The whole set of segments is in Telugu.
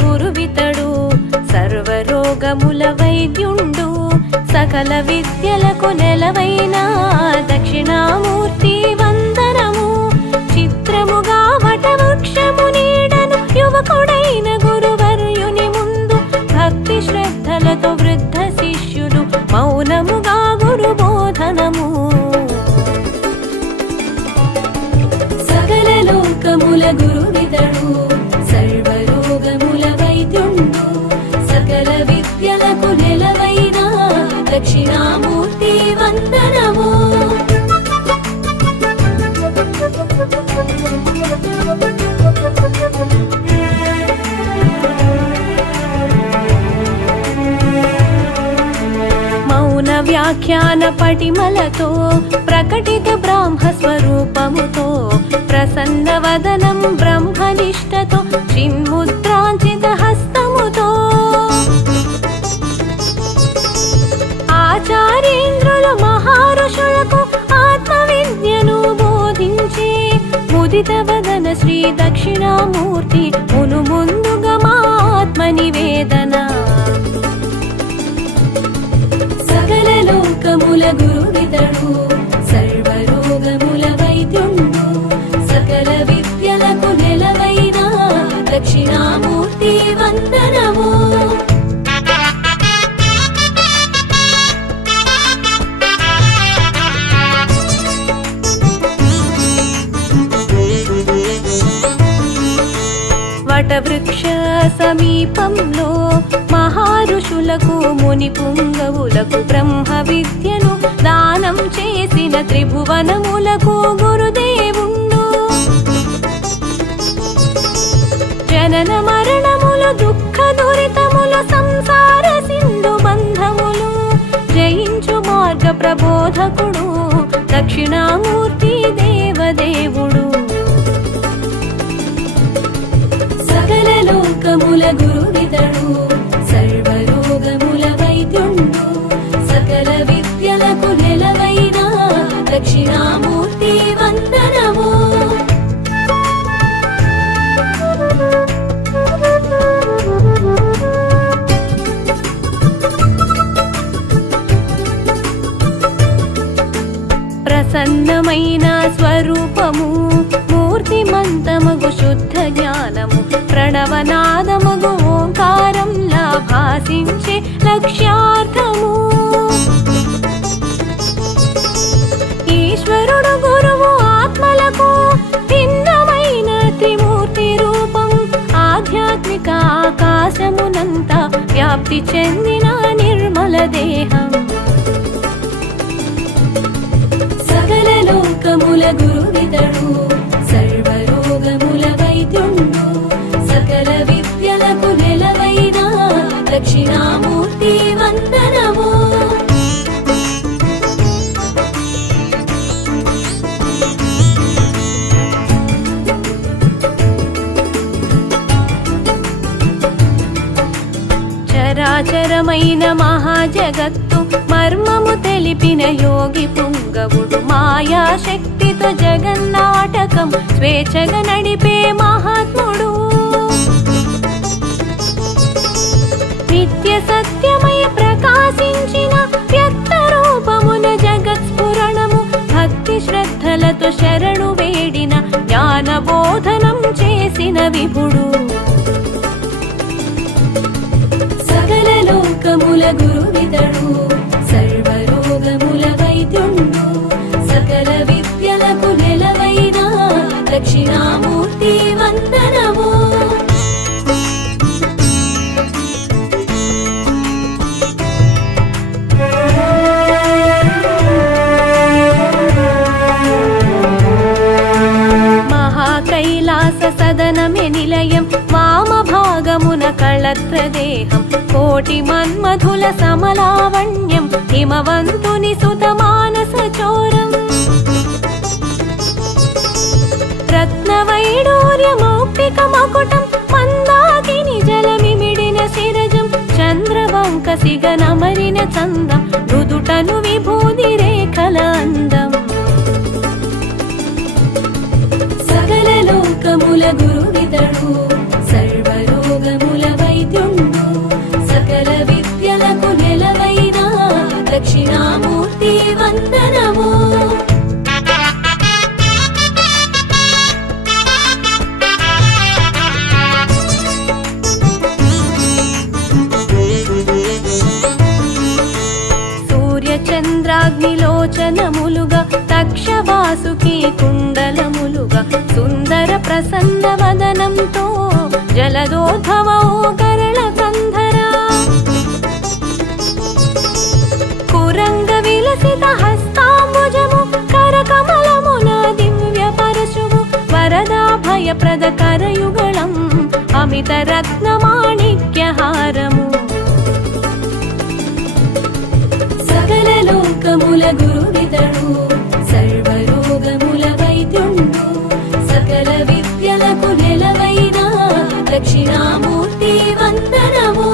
గురువితడు సర్వరోగముల వైద్యుండు సకల విద్యలకు నెలవైన దక్షిణామూర్తి వందనము చిత్రముగా వటవృక్షము నీడను యువకుడైన గురువర్యుని ముందు భక్తి శ్రద్ధలతో వృద్ధ శిష్యులు మౌనముగా గురు బోధనము సకల లోకముల గురువితడు సర్వరోగముల వైద్యుండు సకల విద్యలకు నెలవైన దక్షిణామూర్తి వందనము మౌన వ్యాఖ్యాన పటిమలతో ప్రకటిత బ్రాహ్మ స్వరూపముతో ప్రసన్న వదనం బ్రహ్మనిష్టతో చిన్ముద్రాంచిత హస్తముతో ఆచార్యేంద్రులు మహారుషులకు ఆత్మ విద్యను బోధించే ముదిత వదన శ్రీ దక్షిణామూర్తి మును ముందుగా మా ఆత్మ నివేదన సకల లోకముల గురువితడు సర్వరోగముల వైద్యుండు సకల విద్యలకు నెలవైన దక్షిణామూర్తి వందనము వటవృక్ష సమీపంలో మహారుషులకు ముని పుంగవులకు బ్రహ్మ విద్యను దానం చేసిన త్రిభువనములకు గురుదేవుండు జనన మరణములు దుఃఖ దురితములు సంసార సింధు బంధములు జయించు మార్గ ప్రబోధకుడు దక్షిణామూర్తి దేవదేవుడు సకల లోకముల గురువితడు సర్వరోగముల వైద్యుండు సకల విద్యలకు నెలవైన దక్షిణామూర్తి వందనము ప్రసన్నమైన స్వరూపము మూర్తిమంతమగు శుద్ధ జ్ఞానము ప్రణవనాదమగు ఓంకారంలా భాసించే లక్ష్యార్థము ఈశ్వరుడు గురువు ఆత్మలకు భిన్నమైన త్రిమూర్తి రూపం ఆధ్యాత్మిక ఆకాశమునంతా వ్యాప్తి చెందిన నిర్మల దేహం సకల లోకముల గురువితడు సర్వరోగముల వైద్యుండు సకల విద్యలకు నెలవైన దక్షిణామూర్తి వందనము చరాచరమైన మహాజగత్తు మర్మము తెలిపిన యోగి పుంగవుడు మాయాశక్తితో జగన్నాటకం స్వేచ్ఛగా నడిపే మహాత్ముడు నిత్య సత్యమయ ప్రకాశించిన వ్యక్త రూపమున జగత్స్ఫురణము భక్తి శ్రద్ధలతో శరణు వేడిన జ్ఞాన బోధనం చేసిన విభుడు సకల లోకముల గురువితడు సర్వరోగముల వైద్యుండు సకల విద్యలకు నెలవైన దక్షిణామూర్తి వందనము మహాకైలాస సదనమే నిలయం వామభాగమున కళత్రదేహం కోటి మన్మధుల సమలావణ్యం హిమవంతుని సుత మానస చోరం రత్నవైడూర్య మౌక్తిక మకుటం మందాకిని జలమిమిడిన శిరజం చంద్రవంక సిగనమరిన చందం మృదుటను విభూది రేఖల అందం సకల లోకముల గురువితడు సర్వరోగముల కుండలములుగా సుందర ప్రసన్న వదనంతో జలదోద్భవో గరళ కంధరా కురంగ విలసిత హస్తాంబుజము కరకమలమున దివ్య పరశువు వరదాభయప్రద కరయుగళం అమిత రత్నమాణిక్యహారము సకల లోకముల గురువితడు సర్వరోగముల వైద్యుండు సకల విద్యలకు నెలవైన దక్షిణామూర్తి వందనము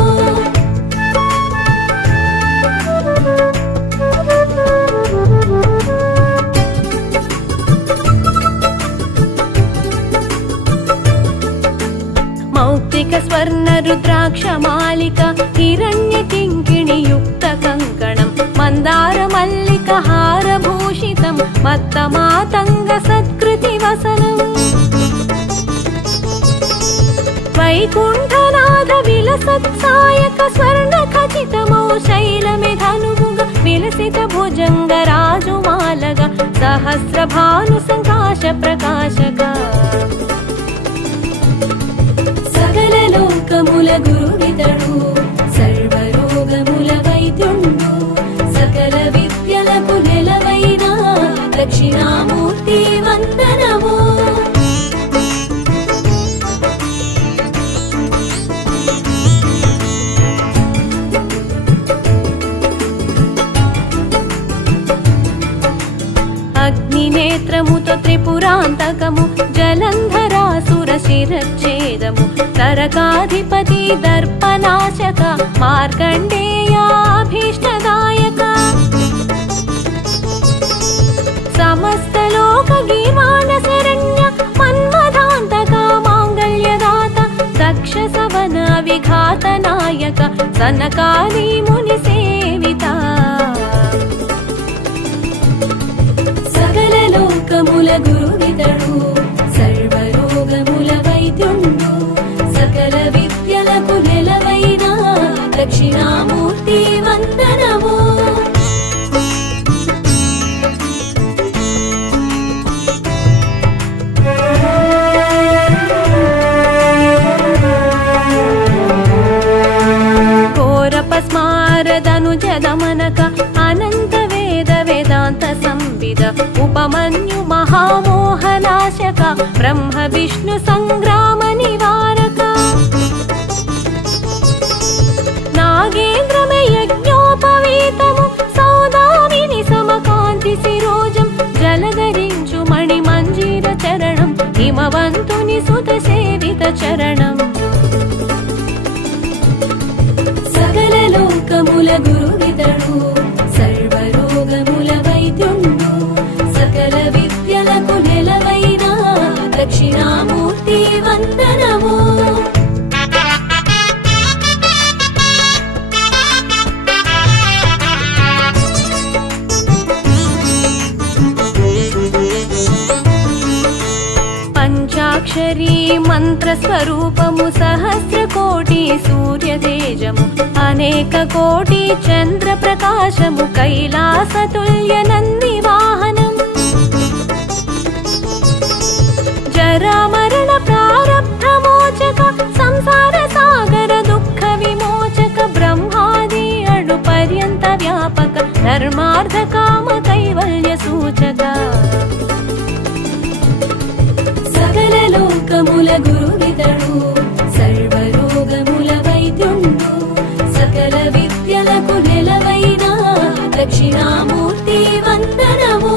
మౌక్తిక స్వర్ణ రుద్రాక్ష మాలిక హిరణ్య కింకిణి యుక్త కంకణం మందార మల్లిక హారభూషితం మత్త మాతంగ సత్కృతి వసనం వైకుంఠనాథ విలసత్సాయక స్వర్ణ ఖచితమౌ శైలమిధనుముగ విలసిత భుజంగ రాజుమాలగ సహస్ర భాను సంకాశ ప్రకాశక సకల లోకముల గురువితడు సర్వరోగముల వైద్యుండు సకల విద్యలకు నెలవైన దక్షిణామూర్తి వందనము అగ్నినేత్రముతో త్రిపురాంతకము జలంధరాసుర శిరచ్ఛేదము తరకాధిపతి దర్పనాశక మార్కండేయాభీష్టదాయక సమస్త లోక గీర్వాణ శరణ్య మన్మథాంతక మాంగళ్యదాత దక్ష సవన విఘాత నాయక సనకాది ముని సేవిత సకల లోకముల గురువితడు సర్వరోగముల వైద్యుండు సకల విద్యలకు నెలవైన దక్షిణామూర్తి వందనము ఘోరపస్మారదనుజ దమనక అనంత వేద వేదాంత సంవిద ఉపమన్యు మహామోహనాశక బ్రహ్మ విష్ణు సంగ్రామ నివారక నాగేంద్రమే యజ్ఞోపవీతము సౌదామిని సమకాంతి శిరోజం జలధరించు మణి మంజీర చరణం హిమవంతుని సుత సేవిత చరణం సకల లోకముల గురువితడు సర్వరోగముల వైద్యుండు సకల విద్యలకు నెలవైన దక్షిణామూర్తి వందనము పంచాక్షరీ మంత్ర స్వరూపము సహస్ర కోటి సూర్య తేజము అనేక కోటి చంద్ర ప్రకాశము కైలాస తుల్య నంది వాహనం జరామరణ ప్రారబ్ధ మోచక సంసార సాగర దుఃఖ విమోచక బ్రహ్మాది అడు పర్యంత వ్యాపక ధర్మార్థ కామ కైవల్య సూచక సకల లోకముల గురువితడు సర్వరోగముల వైద్యుండు సకల విద్యలకు నెలవైన దక్షిణామూర్తి వందనము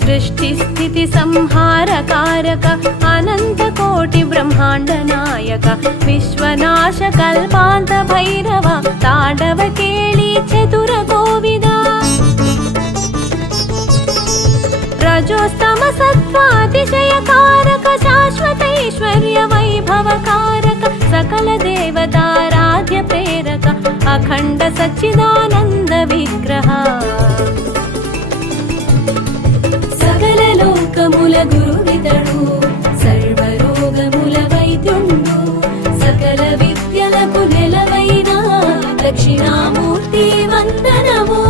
సృష్టి స్థితి సంహార కారక అనంత కోటి బ్రహ్మాండ నాయక విశ్వనాశ కల్పాంత భైరవ తాండవ కేళి చతుర గోవిద రజోస్తమ సత్వాతిశయ కారక శాశ్వతైశ్వర్య వైభవ కారక సకల దేవతారాధ్య ప్రేరక అఖండ సచ్చిదానంద విగ్రహ సకల లోకముల గురువితడు సర్వరోగముల వందనము.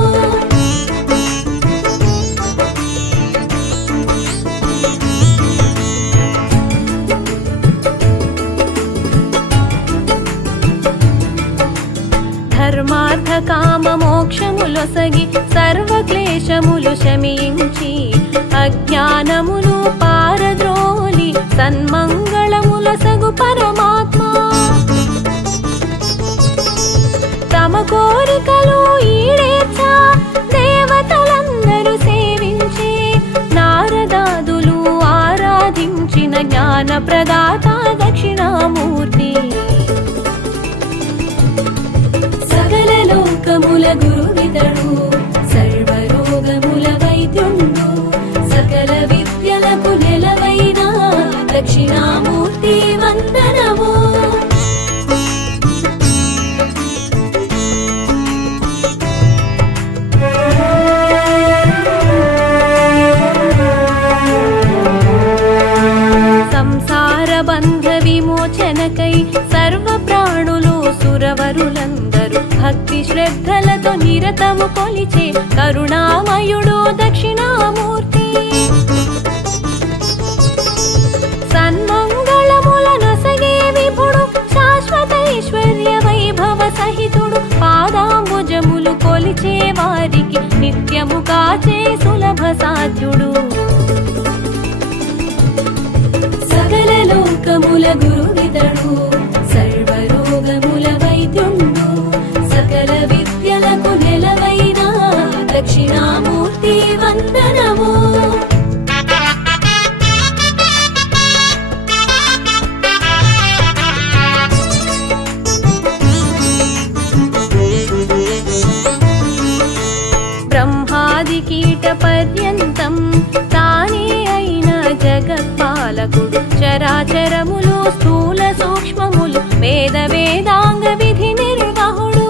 ధర్మార్థ కామ మోక్షములొసగి సర్వక్లేశములు శమించి అజ్ఞానమును పారద్రోలి సన్మంగళములొసగు పరమాత్మ తమ కోరికలు ఈడేర్చ దేవతలందరూ సేవించి నారదాదులు ఆరాధించిన జ్ఞాన ప్రదాత దక్షిణామూర్తి సకల లోకముల గురువితడు సర్వరోగముల వైద్యుండు సకల విద్యలకు నెలవైన దక్షిణామూర్తి వందనము. సంసార బంధ విమోచనకై సర్వ ప్రాణులు సురవరులందరూ భక్తి శ్రద్ధలతో నిరతము కొలిచే కరుణామయుడు దక్షిణామూర్తి సన్మంగళములనొసగే విభుడు శాశ్వతైశ్వర్య వైభవ సహితుడు పాదాంబుజములు కొలిచే వారికి నిత్యము కాచే సులభ సాధ్యుడు సకల లోకముల గురువితడు సర్వరోగముల వైద్యుండు సకల విద్యలకు నెలవైన దక్షిణామూర్తి వందనము. బ్రహ్మాది కీట పర్యంతం తానే అయిన జగత్పాలకుడు చరాచరములు స్థూల సూక్ష్మములు వేద వేదాంగ విధి నిర్వహుడు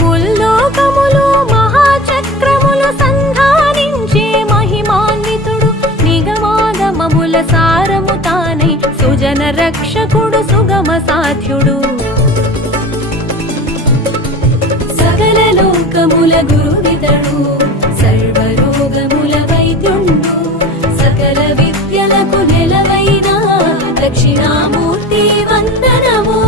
ముల్లోకములు మహాచక్రములు సంధానించే మహిమాన్వితుడు నిగమాగమముల సారము తానై సుజన రక్షకుడు సుగమ సాధ్యుడు సకల లోకముల గురువితడు సర్వరోగముల వైద్యుండు సకల విద్యలకు నెలవైన దక్షిణామూర్తి వందనము.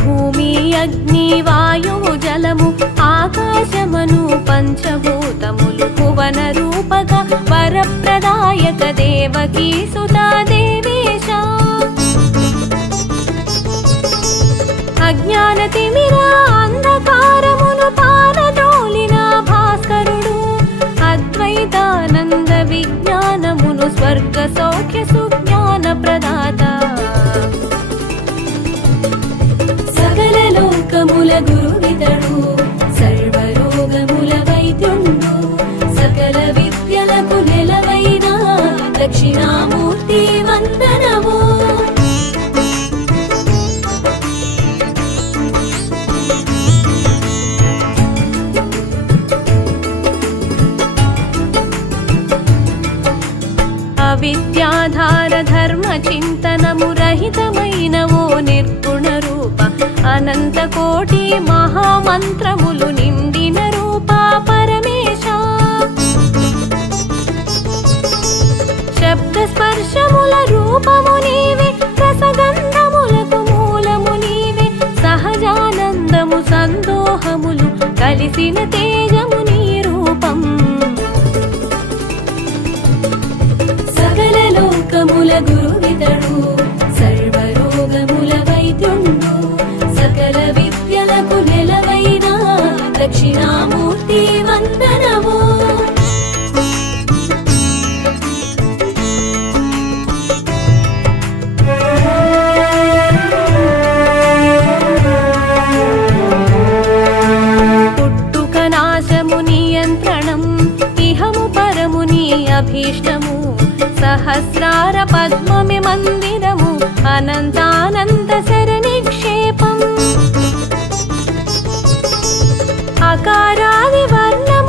భూమి అగ్ని వాయువు జలము ఆకాశమను పంచభూతములు భువన రూపక వరప్రదాయక దేవకీ సుతా దేవేశ అజ్ఞాన తిమిర అంధకారమును పారద్రోలిన భాస్కరుడు అద్వైతానంద విజ్ఞానమును స్వర్గ సౌఖ్య సుజ్ఞాన ప్రదాత సకల లోకముల గురువితడు సర్వరోగముల వైద్యుండు సకల విద్యలకు నెలవైన దక్షిణామూర్తి వందనము. అవిద్యాధార ధర్మ చింతనము రహితమైన ఓ నిర్గుణ రూప అనంత కోటి మహామంత్రములు నిండిన రూప పరమేశ శబ్ద స్పర్శముల రూపము నీవే రసగంధములకు మూలము నీవే సహజానందము సందోహములు కలిసిన తేజము నీ రూపం సకల లోకముల గురువితడు సర్వరోగముల వైద్యుండు సకల విద్యలకు నెలవైన దక్షిణామూర్తి వందనము. పుట్టుక నాశము నియంత్రణం ఇహము పరము నీ అభీష్టము సహస్రార పద్మమి మందిరము అనంతానంద శరణిక్షేపం అకారాది వర్ణము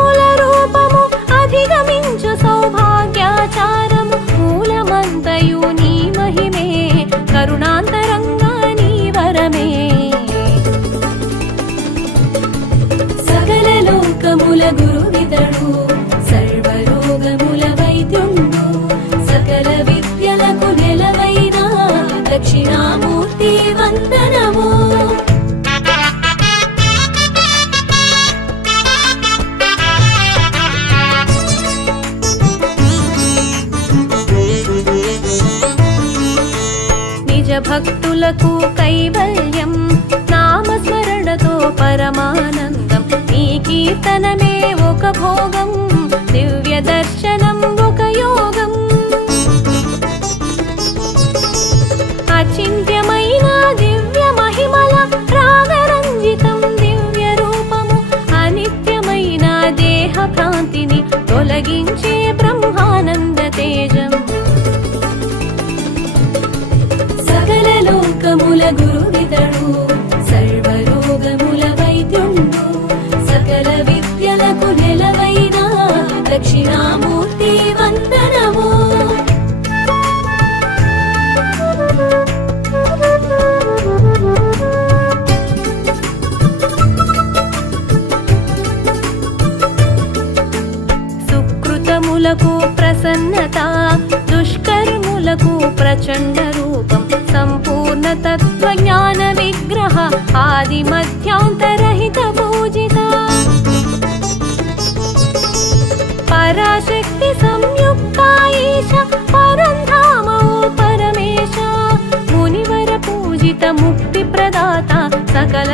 భక్తులకు కైవల్యం, నామస్మరణతో పరమానందం. నీ కీర్తనమే ఒక భోగం, దివ్య దర్శనం ఒక యోగం. అచింత్యమైన దివ్య మహిమల రాగరంజితం దివ్య రూపము, అనిత్యమైన దేహ భ్రాంతిని తొలగించే బ్రహ్మానంద తేజం. సకల లోకముల గురువితడు, సర్వరోగముల వైద్యుండు, సకల విద్యలకు నెలవైన దక్షిణామూర్తి వందనము. సుకృతములకు ప్రసన్నత, దుష్కర్ములకు ప్రచండ రూపం, సంపూర్ణ తత్వజ్ఞాన విగ్రహ, ఆది మధ్యాంతరహిత పూజిత. పరాశక్తి సంయుక్త ఈశ, పరంధామో పరమేశ, మునివర పూజిత ముక్తి ప్రదాత, సకల